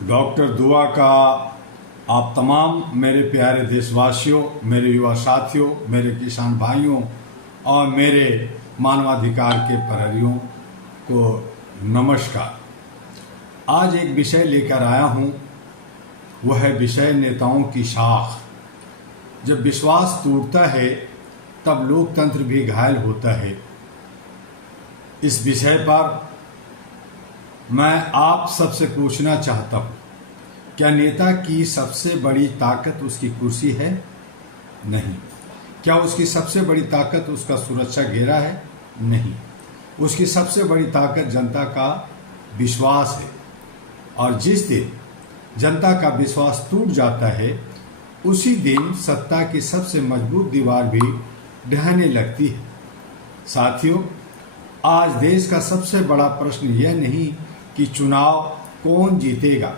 Doctor दुआ का आप तमाम मेरे प्यारे देशवासियों, मेरे युवा साथियों, मेरे किसान भाइयों और मेरे मानवाधिकार के प्रहरियों को नमस्कार। आज एक विषय लेकर आया हूँ, वह है विषय नेताओं की शाख। जब विश्वास टूटता है तब लोकतंत्र भी घायल होता है। इस विषय पर मैं आप सबसे पूछना चाहता हूँ, क्या नेता की सबसे बड़ी ताकत उसकी कुर्सी है? नहीं। क्या उसकी सबसे बड़ी ताकत उसका सुरक्षा घेरा है? नहीं। उसकी सबसे बड़ी ताकत जनता का विश्वास है। और जिस दिन जनता का विश्वास टूट जाता है, उसी दिन सत्ता की सबसे मजबूत दीवार भी ढहने लगती है। साथियों, आज देश का सबसे बड़ा प्रश्न यह नहीं कि चुनाव कौन जीतेगा।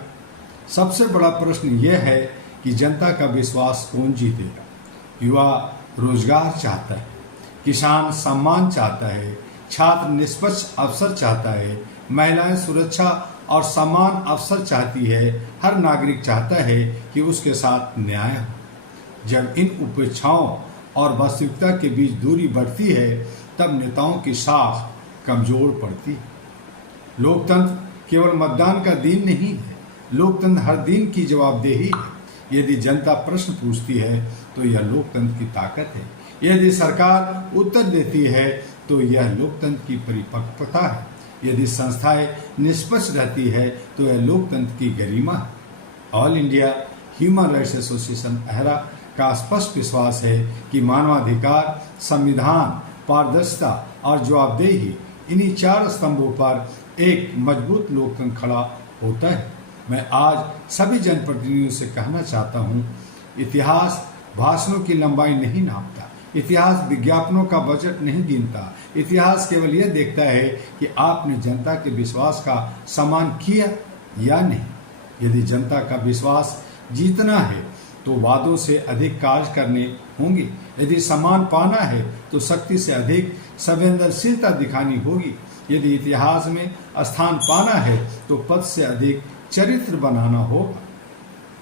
सबसे बड़ा प्रश्न यह है कि जनता का विश्वास कौन जीतेगा। युवा रोजगार चाहता है, किसान सम्मान चाहता है, छात्र निष्पक्ष अवसर चाहता है, महिलाएं सुरक्षा और समान अवसर चाहती है। हर नागरिक चाहता है कि उसके साथ न्याय हो। जब इन उपेक्षाओं और वास्तविकता के बीच दूरी बढ़ती है, तब नेताओं की साख कमजोर पड़ती है। लोकतंत्र केवल मतदान का दिन नहीं है, लोकतंत्र हर दिन की जवाबदेही है। यदि जनता प्रश्न पूछती है तो यह लोकतंत्र की ताकत है। यदि सरकार उत्तर देती है तो यह लोकतंत्र की परिपक्वता है। यदि संस्थाएं निष्पक्ष रहती है तो यह लोकतंत्र की गरिमा है। All India human rights association अहरा का स्पष्ट विश्वास है कि मानवाधिकार, संविधान, पारदर्शिता और जवाबदेही, इन्हीं चार स्तंभों पर एक मजबूत लोकतंत्र खड़ा होता है। मैं आज सभी जनप्रतिनिधियों से कहना चाहता हूँ, इतिहास भाषणों की लंबाई नहीं नापता, इतिहास विज्ञापनों का बजट नहीं गिनता। इतिहास केवल यह देखता है कि आपने जनता के विश्वास का सम्मान किया या नहीं। यदि जनता का विश्वास जीतना है तो वादों से अधिक कार्य करने होंगे। यदि सम्मान पाना है तो शक्ति से अधिक संवेदनशीलता दिखानी होगी। यदि इतिहास में स्थान पाना है तो पद से अधिक चरित्र बनाना होगा।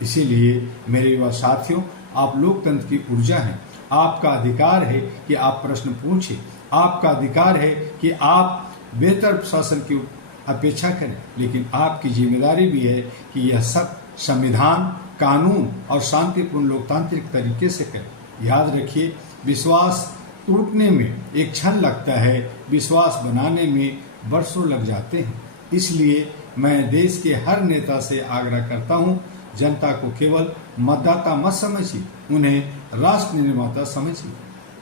इसीलिए मेरे युवा साथियों, आप लोकतंत्र की ऊर्जा हैं। आपका अधिकार है कि आप प्रश्न पूछें। आपका अधिकार है कि आप बेहतर प्रशासन की अपेक्षा करें, लेकिन आपकी जिम्मेदारी भी है कि यह सब संविधान, कानून और शांतिपूर्ण लोकतांत्रिक तरीके से करें। याद रखिए, विश्वास टूटने में एक क्षण लगता है, विश्वास बनाने में वर्षों लग जाते हैं। इसलिए मैं देश के हर नेता से आग्रह करता हूं, जनता को केवल मतदाता मत समझिए, उन्हें राष्ट्र निर्माता समझिए।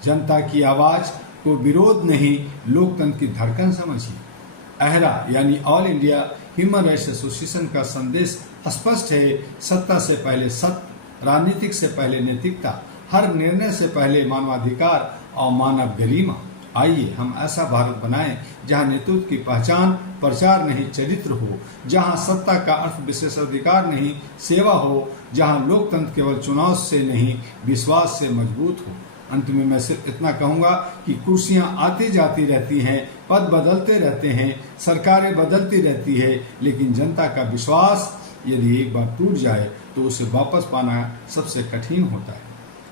जनता की आवाज को विरोध नहीं, लोकतंत्र की धड़कन समझिए। अहरा यानी all India human rights association का संदेश स्पष्ट है। सत्ता से पहले सत्य, राजनीतिक से पहले नैतिकता, हर निर्णय से पहले मानवाधिकार और मानव गरिमा। आइए हम ऐसा भारत बनाएं जहां नेतृत्व की पहचान प्रचार नहीं चरित्र हो, जहां सत्ता का अर्थ विशेषाधिकार नहीं सेवा हो, जहां लोकतंत्र केवल चुनाव से नहीं विश्वास से मजबूत हो। अंत में मैं सिर्फ इतना कहूंगा कि कुर्सियां आती जाती रहती हैं, पद बदलते रहते हैं, सरकारें बदलती रहती है, लेकिन जनता का विश्वास यदि एक बार टूट जाए तो उसे वापस पाना सबसे कठिन होता है।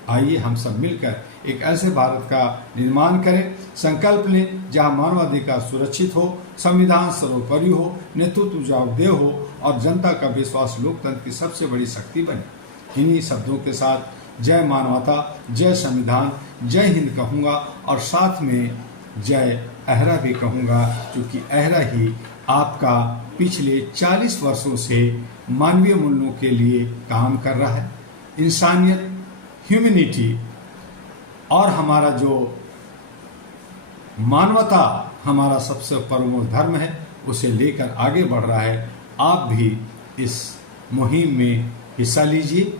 आइए हम सब मिलकर एक ऐसे भारत का निर्माण करें, संकल्प लें जहां मानवाधिकार सुरक्षित हो, संविधान सर्वोपरि हो, नेतृत्व जवाबदेह हो और जनता का विश्वास लोकतंत्र की सबसे बड़ी शक्ति बने। इन्हीं शब्दों के साथ जय मानवता, जय संविधान, जय हिंद कहूँगा और साथ में जय अहरा भी कहूँगा, क्योंकि अहरा ही आपका पिछले 40 वर्षों से मानवीय मूल्यों के लिए काम कर रहा है। इंसानियत, ह्यूमैनिटी और हमारा जो मानवता हमारा सबसे परमोच्च धर्म है, उसे लेकर आगे बढ़ रहा है। आप भी इस मुहिम में हिस्सा लीजिए।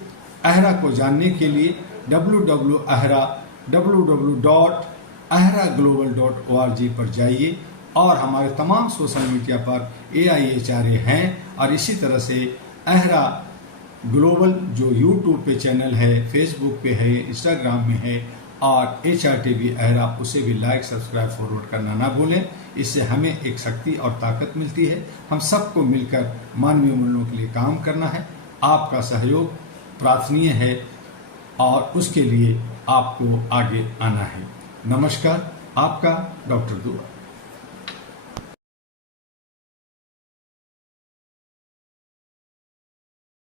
अहरा को जानने के लिए www.ahraglobal.org पर जाइए और हमारे तमाम सोशल मीडिया पर AIHRA हैं और इसी तरह से अहरा ग्लोबल जो यूट्यूब पे चैनल है, फेसबुक पे है, इंस्टाग्राम में है और HRTV अहरा, उसे भी लाइक, सब्सक्राइब, फॉरवर्ड करना ना भूलें। इससे हमें एक शक्ति और ताकत मिलती है। हम सबको मिलकर मानवीय मूल्यों के लिए काम करना है। आपका सहयोग प्रार्थनीय है और उसके लिए आपको आगे आना है। नमस्कार, आपका डॉक्टर दुआ।